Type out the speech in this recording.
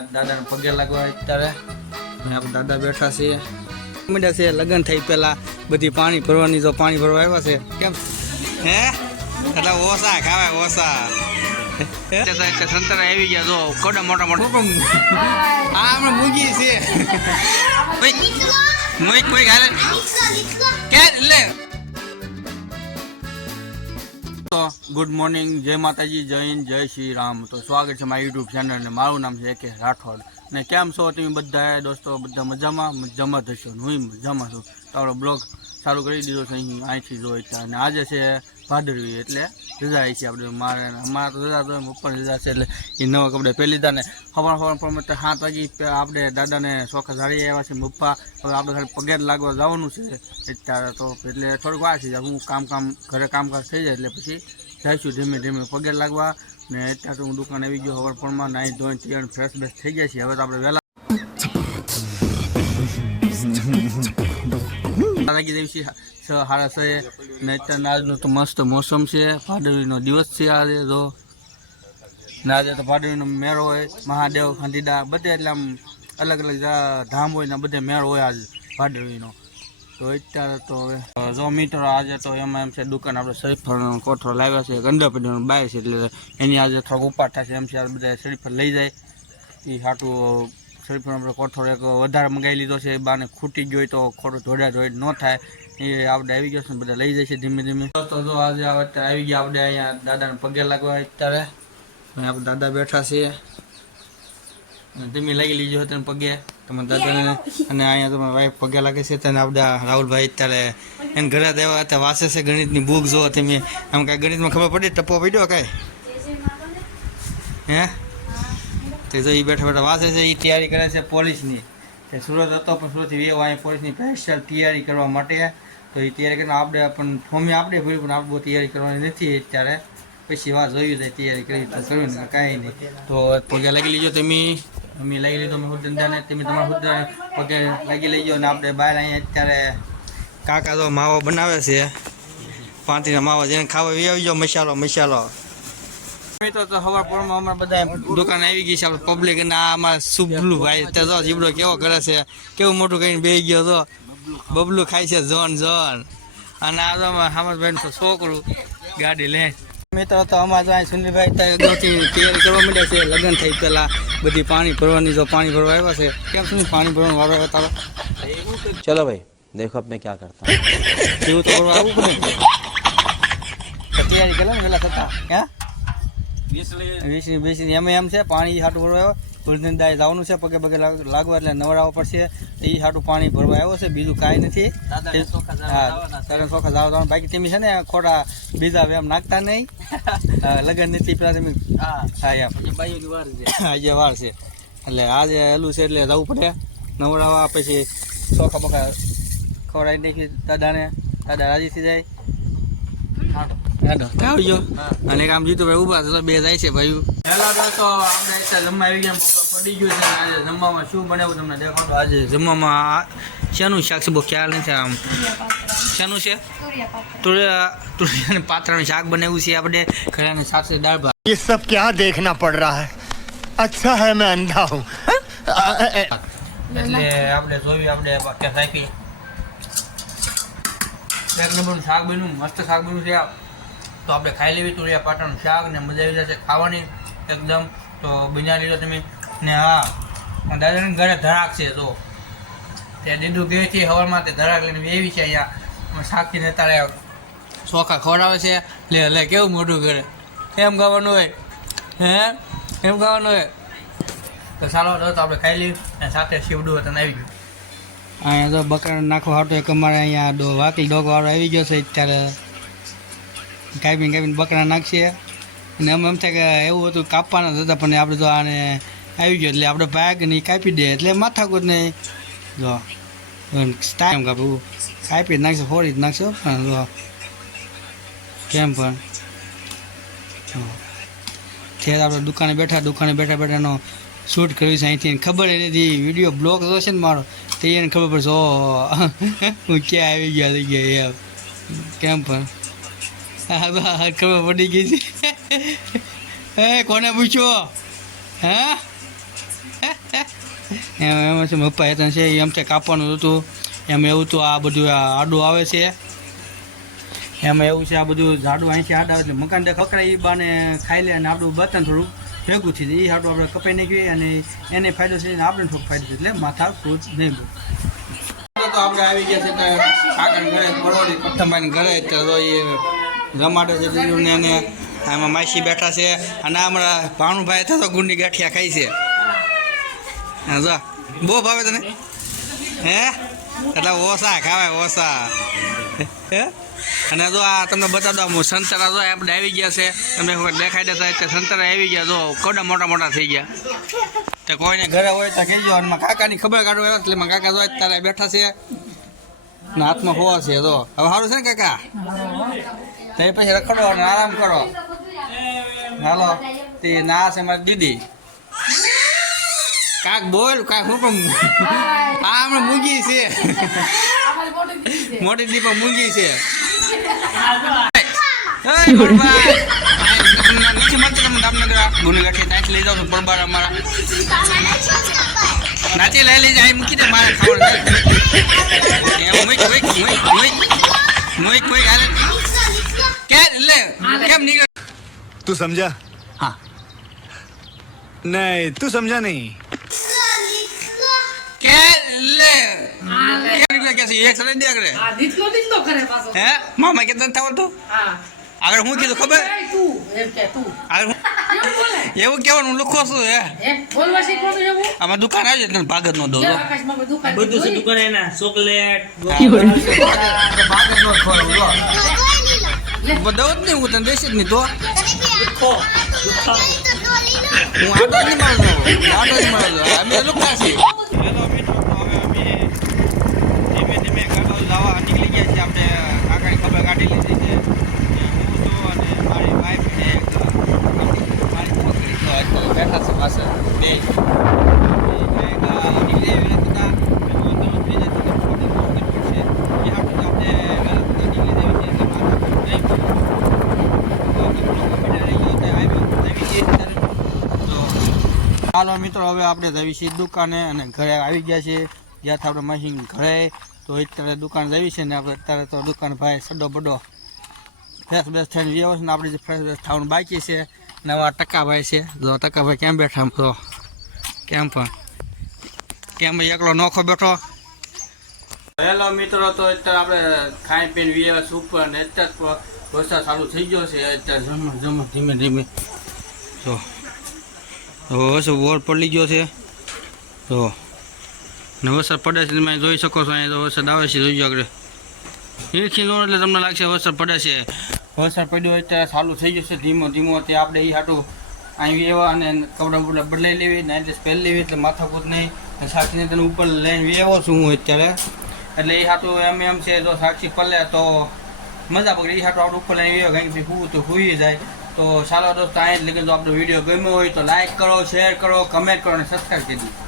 દાદાને પગે લાગવા અત્યારે. આપણે દાદા બેઠા છીએ. મીડા છે લગ્ન થઈ પહેલા બધી પાણી ભરવાની તો પાણી ભરવા આવ્યા છે કેમ? હે? એટલે ઓસા ખાવે ઓસા સંતરા આવી ગયા જો કોડા મોટા મોટા. આ અમે મૂકી છે. કોઈ કોઈ ગાલે કે લે. તો ગુડ મોર્નિંગ જય માતાજી, જય હિન્દ, જય શ્રી રામ. તો સ્વાગત છે મારા યુટ્યુબ ચેનલ ને મારું નામ છે કે રાઠોડ. ને કેમ છો તમે બધા દોસ્તો, બધા મજામાં? મજામાં થશો હું મજામાં છું. તો બ્લોગ સારું કરી દીધો છે, અહીં અહીંથી જોઈ અને આજે છે ભાદરવી એટલે રજા આવી છે આપણે. મારે અમારે તો રજા તો પપ્પાની રજા છે એટલે એ નવા કપડે પહેરી લીધા ને સવાર સવાર પ્રમાણે સાત વાગે આપણે દાદાને શોખ ઝાડી આવ્યા છે, પપ્પા હવે આપણે ખાલી પગે લાગવા જવાનું છે. અત્યારે તો એટલે થોડુંક વાર છે, હું કામ કામ ઘરે કામકાજ થઈ જાય એટલે પછી જઈશું ધીમે ધીમે પગે લાગવા. ને અત્યારે તો હું દુકાન આવી ગયો ખબર પણમાં નાહી ધોઈને તૈયાર ફ્રેશ બેસ થઈ ગયા છે હવે તો આપણે વહેલા લાગી જઈ છે. સાડા છ ને અત્યારે આજનો તો મસ્ત મોસમ છે. ભાદરવીનો દિવસ છે આજે તો. ને આજે તો ભાદરવીનો મેળો હોય. મહાદેવ ગાંધીદા બધે એટલે આમ અલગ અલગ ધામ હોય ને બધે મેળો હોય આજે ભાદરવીનો. તો અત્યારે તો હવે જો મિત્રો આજે તો એમાં એમ છે દુકાન આપણે શ્રીફળનો કોઠો લાવ્યા છે. ગંડાપડીનો બાય છે એટલે એની આજે થોડોક ઉપાડ થશે એમ છે બધા શ્રીફળ લઈ જાય. એ હાટું શ્રીફળ આપણે કોઠો એક વધારે મંગાવી લીધો છે એ બાને ખૂટી ગયો તો ખોટો જોડ્યા જોઈ ન થાય. એ આપણે આવી ગયો છે બધા લઈ છે ધીમે ધીમે. દોસ્તો આજે અત્યારે આવી ગયા આપણે અહીંયા દાદાને પગે લાગવા અત્યારે. આપણે દાદા બેઠા છીએ. તમે લાગી લીજો તેને પગે. તમારા દાદાને અને અહીંયા તમારા વાઈફ પગે લાગે છે તેને આપણે રાહુલભાઈ અત્યારે એને ઘરે દેવા અત્યારે વાસે છે ગણિતની બુક જો તમે આમ કાંઈ ગણિતમાં ખબર પડી? ટપ્પો પડ્યો કાંઈ? હે? તે જો એ બેઠા બેઠા વાંચે છે એ તૈયારી કરે છે પોલીસની. તે સુરત હતો, પણ સુરતથી વેવ અહીંયા પોલીસની સ્પેશિયલ તૈયારી કરવા માટે. તો એ તૈયારી કરીને આપણે પણ ફોમી આપણે ભર્યું પણ આપણે બહુ તૈયારી કરવાની નથી અત્યારે. પછી વાત જોયું જાય, તૈયારી કરી તો કર્યું ને, કાંઈ નહીં. તો પગે લાગી લીજો તમે. અમે લાગી લીધો મેં ધંધાને તમે તમારા ખુદ પગે લાગી લેજો અને આપણે બહાર અહીંયા અત્યારે કાકા તો માવો બનાવે છે. પાંત્રીના માવો જેને ખાવા આવી જાઓ મસાલો મસાલો. મિત્રો તો હવા પોળમાં અમારે બધા દુકાન આવી ગઈ છે આપણે પબ્લિક અને આ અમારા ભાઈ. તે જો જીબડો કેવો કરે છે કેવું મોટું કરીને બેહી ગયો તો બબલું ખાય છે જોન જોન. અને આ તો હામદભાઈ તો છોકરું ગાડી લે. મિત્રો તો અમારે તો અહીં સુનિલભાઈ અગાઉથી તૈયારી કરવા માંડ્યા છે. લગ્ન થઈ પહેલાં બધી પાણી ભરવાની જો પાણી ભરવા આવ્યા છે કેમ શું પાણી ભરવાનું વાવે હતા ચલો ભાઈ દેખો મેં ક્યાં કરતા. એવું તો કરવા આવું પડે તૈયારી કરે ને પેલા થતા. હા? વીસની વીસની એમ એમ છે પાણી હાટું ભરવા આવ્યો. ગુલદન દાય જવાનું છે પગે પગે લાગ- લાગવા એટલે નવડાવવા પડશે. એ હાટું પાણી ભરવા આવ્યો છે બીજું કાંઈ નથી. હા તારે ચોખા જાવ જવાનું. બાકી તમે છે ને ખોટા બીજા એમ નાખતા નહીં. લગ્ન નથી પેલા તમે હા. એમ. આજે વાર છે. એટલે આજે એલું છે એટલે જવું પડે. નવડાવવા પછી ચોખા બખા ખવડાવી નાખી. દાદાને દાદા રાજી થઈ જાય. આવજો અને કામ જીતું ભાઈ ઉભા તો બે જાય છે ભાઈ હેલો દોસ્તો આપણે અત્યારે જમવા આવી ગયા બપોર પડી ગયું છે અને આજે જમવામાં શું બનાવ્યું તમને દેખાડો આજે જમવામાં આ શેનું શાક છે બહુ ખ્યાલ નથી આમ શેનું છે તુરિયા તુરિયાને પાત્રાનું શાક બનાવ્યું છે આપણે ઘરેને સાથે દાળ ભાત ये सब क्या देखना पड़ रहा है अच्छा है मैं अंधा हूँ એટલે આપણે જોયું આપણે કે સાહેબી એક નંબરનું શાક બન્યું મસ્ત શાક બન્યું છે આ. તો આપણે ખાઈ લેવી, તુરિયા પાટાનું શાક ને મજા આવી જશે ખાવાની એકદમ. તો બિના લીધો તમે, ને હા દાદાને ઘરે ધરાક છે તો તે દીધું કહે છે, હવારમાં તે ધરાક લઈને વેવી છે અહીંયા. શાકથી ને તારે ચોખા ખવડાવે છે. લે લે, કેવું મોઢું કરે એમ ખાવાનું હોય? હે? એમ ખાવાનું હોય? તો ચાલો તો આપણે ખાઈ લઈએ અને સાથે શિવડું તને આવી ગયું. અહીંયા તો બકરા નાખવા હાટો એક અમારે અહીંયા વાકલી ડોગ વાળો આવી ગયો છે અત્યારે. કાપીને કાપીને બકરા નાખશે અને અમે એમ થાય કે એવું હતું કાપવાના જ હતા, પણ આપણે તો આને આવી ગયો એટલે આપણે ભાગ નહીં કાપી દે એટલે માથાકૂટ નહીં જો ટાઈમ કાપવું કાપી. જ નાખશો, ફોડી જ નાખશો પણ જો. કેમ પણ. ત્યારે આપણે દુકાને બેઠા દુકાને બેઠા બેઠાનો શૂટ કર્યું છે અહીંથી ખબર નથી. વીડિયો બ્લોક હશે ને મારો. તો એને ખબર પડશે ઓ હું ક્યાં આવી ગયા થઈ ગયા, એમ. કેમ પણ? હા ખબર પડી ગઈ છે એ કોને પૂછ્યો હે? એમ, એમાં છે પપ્પા હેતન છે, એમ છે, કાપવાનું હતું. એમ એવું તો આ બધું આડું આવે છે. એમાં એવું છે, આ બધું ઝાડું અહીંથી આડા આવે એટલે મકાન ખકડાય એ બાને ખાઈ લે અને આપણું બતન થોડું ભેગું થઈ જાય. એ હાટું આપણે કપાઈ નાખીએ અને એને ફાયદો છે અને આપણે થોડો ફાયદો છે. એટલે માથા કૂદ નહીં. તો આપણે આવી ગયા છે આગળ ઘરે કઠ્ઠમભાઈને ઘરે તો એ રમાડે છે દીકરીને એને આમાં માસી બેઠા છે. અને હમણાં ભાણુભાઈ તો ગુંડી ગાંઠિયા ખાઈ છે. જો, બહુ ભાવે તને? હે? એટલે ઓછા ખાવાય ઓછા. હે? અને જો આ તમને બતાવ દઉં સંતરા જો આપણે આવી ગયા છે. વખત દેખાઈ દેતા એટલે સંતરા આવી ગયા. જો કોડા મોટા મોટા થઈ ગયા. તો કોઈને ઘરે હોય તો કહેજો, અને કાકાની ખબર કાઢો આવ્યા એટલે કાકા જો અત્યારે બેઠા છે. ને હાથમાં હોવા છે, જો. હવે સારું છે ને કાકા? તો પછી રખડો અને આરામ કરો. હાલો, તે ના છે મારી દીદી. કાક બોલ, કાક હું પણ આ હમણાં મૂંગી છે. મોટી દીપક મૂંગી છે. નાચી લઈ લઈ જાય, મૂકી દે મારે. એમ મુઈક મુઈક મુઈક મુઈક મુઈક મુઈક હાલે. સડે સમજા? આગળ આ દીકલો દીકલો કરે. પાછો. હે? મામા કે તને તો? હા. આગળ હું કીધું ખબર? તું કે હું- એવું કેવાનું હું લુખો છું હે? એ બોલવા શીખવાનું એવું? આમાં દુકાન આવી જાય તને ભાગ જ ન દુકાન બધું છે જોઈ? દુકાન એના ચોકલેટ ભાગ જ ન દઉં જ નહીં હું તને દેશી જ નહીં તો. હું આટો જ મારતો આટો જ મારતો અમે લુકા છીએ હવે અમે ધીમે ધીમે કાકા જવા નીકળી ગયા છીએ આપણે કાકાની ખબર કાઢી લીધી છે ને હું છું અને મારી વાઈફ ને એક આપણી મારી છોકરી તો અત્યારે બેઠા છે પાસે બે એક આ નીકળી આવી હતા અને હું તો થઈ જશે તો ફોટો પોસ્ટ પડશે એ હાટું જ આપણે વહેલા તકે નીકળી જવી છે એટલે માથા નહીં પડે. તો આપણે થોડોક પડ્યા રહી ગયો તો આવ્યો આવી ગઈ ત્યારે તો હાલો મિત્રો, હવે આપણે જવી છીએ દુકાને અને ઘરે આવી ગયા છીએ. જ્યાંથી આપણે મશીન ઘરે. તો અત્યારે દુકાન જવી છે ને આપણે અત્યારે તો દુકાન ભાઈ સડો બડો ફ્રેશ બેસ થઈને રહ્યો છે ને આપણે જે ફ્રેશ બેસ થવાનું બાકી છે. નવા ટકાભાઈ છે. જો ટકાભાઈ કેમ બેઠા આમ તો? કેમ પણ? કેમ એકલો નોખો બેઠો? હેલો મિત્રો, તો અત્યારે આપણે ખાઈ પીને વ્યવસ ઉપર ને અત્યારે વરસાદ ચાલુ થઈ ગયો છે. અત્યારે જમ જમ ધીમે ધીમે. જો. હવે વરસાદ વોર પડી ગયો છે. તો વરસાદ પડે છે તમે જોઈ શકો છો, અહીંયા તો વરસાદ આવે છે જોઈ આગળ. હિલખી લો એટલે તમને લાગશે વરસાદ પડે છે. વરસાદ પડ્યો હોય ત્યારે ચાલુ થઈ જશે ધીમો ધીમો તે આપણે એ હાટું અહીં એવા અને કપડાં બપડા બદલાઈ લેવી, ને એટલે પહેરી લેવી, એટલે માથાકૂટ નહીં. સાક્ષીને તેને ઉપર લઈને વેવો છું હું અત્યારે. એટલે એ હાટું એમ એમ છે, જો સાક્ષી પલે તો મજા પકડે. એ હાટું આપણે ઉપર લઈને વેવો કંઈક હું તો હુઈ જાય. તો ચાલો દોસ્તો જ લગન જો આપણો વીડિયો ગમ્યો હોય તો લાઈક કરો શેર કરો કમેન્ટ કરો અને સબસ્ક્રાઈબ કરી દો.